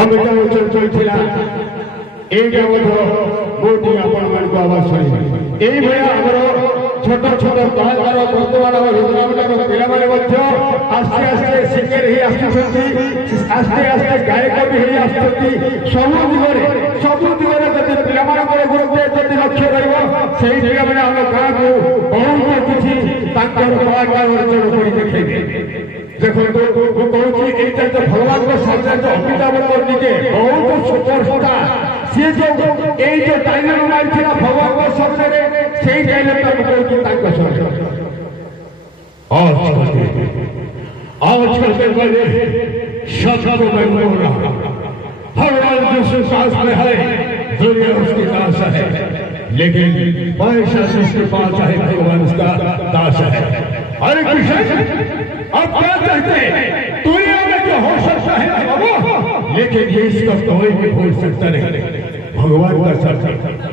ଅମିତା ବଚ୍ଚନ ଚଳିଥିଲା ଏଇଟା ମଧ୍ୟ କୋଉଠି ଆପଣମାନଙ୍କୁ ଆବାଜ ଶୁଣିବେ। ଏଇଭଳିଆ ଆମର ଛୋଟ ଛୋଟ କଳାକାର ବର୍ତ୍ତମାନ ଆମ ରୋଜଗାର ପିଲାମାନେ ମଧ୍ୟ ଆସ୍ତେ ଆସ୍ତେ ସିଙ୍ଗର ହେଇ ଆସୁଛନ୍ତି, ଆସ୍ତେ ଆସ୍ତେ ଗାୟକ ବି ହେଇ ଆସୁଛନ୍ତି। ସବୁ ଦିଗରେ ଯଦି ପିଲାମାନଙ୍କର ଗୁରୁତ୍ୱ ଯଦି ଲକ୍ଷ୍ୟ ରହିବ ସେଇ ପିଲାମାନେ ଆମ ଗାଁକୁ ବହୁତ କିଛି ତାଙ୍କର କଳାକାର ଅର୍ଜନ କରି ଦେଖେଇବେ। ଦେଖନ୍ତୁ ମୁଁ କହୁଛି ଏଇଟା ତ ଭଗବାନଙ୍କ ସାମ୍ନାରେ ତ ଅମିତାଭ ବଚ୍ଚନ ନିଜେ ବହୁତ ସୁପରଷ୍ଟାର। ସିଏ ଯୋଉ ଏଇ ଯୋଉ ଡାଇଲଗ ମାରିଥିଲା ଭଗବାନଙ୍କ ସାମ୍ନାରେ ସେଇ ଡାଇଲଗଟା ମୁଁ କହୁଛି ତାଙ୍କ ସାମ୍ନାରେ। आजकल के बड़े शब्द में बोल रहा भगवान जिसके पास में है दुनिया उसकी दास है, लेकिन पैसा जिसके पास है भगवान उसका दास है। अरे कृष्ण अब क्या कहते हैं दुनिया में जो हो सकता है बाबू, लेकिन ये इसका कोई भी भूल सकता नहीं, भगवान का सकता।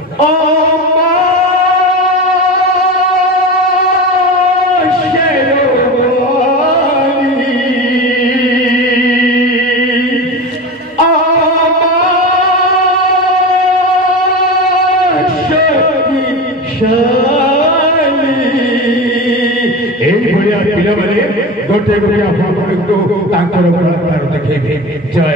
गोटे गोटे आप देखिए जय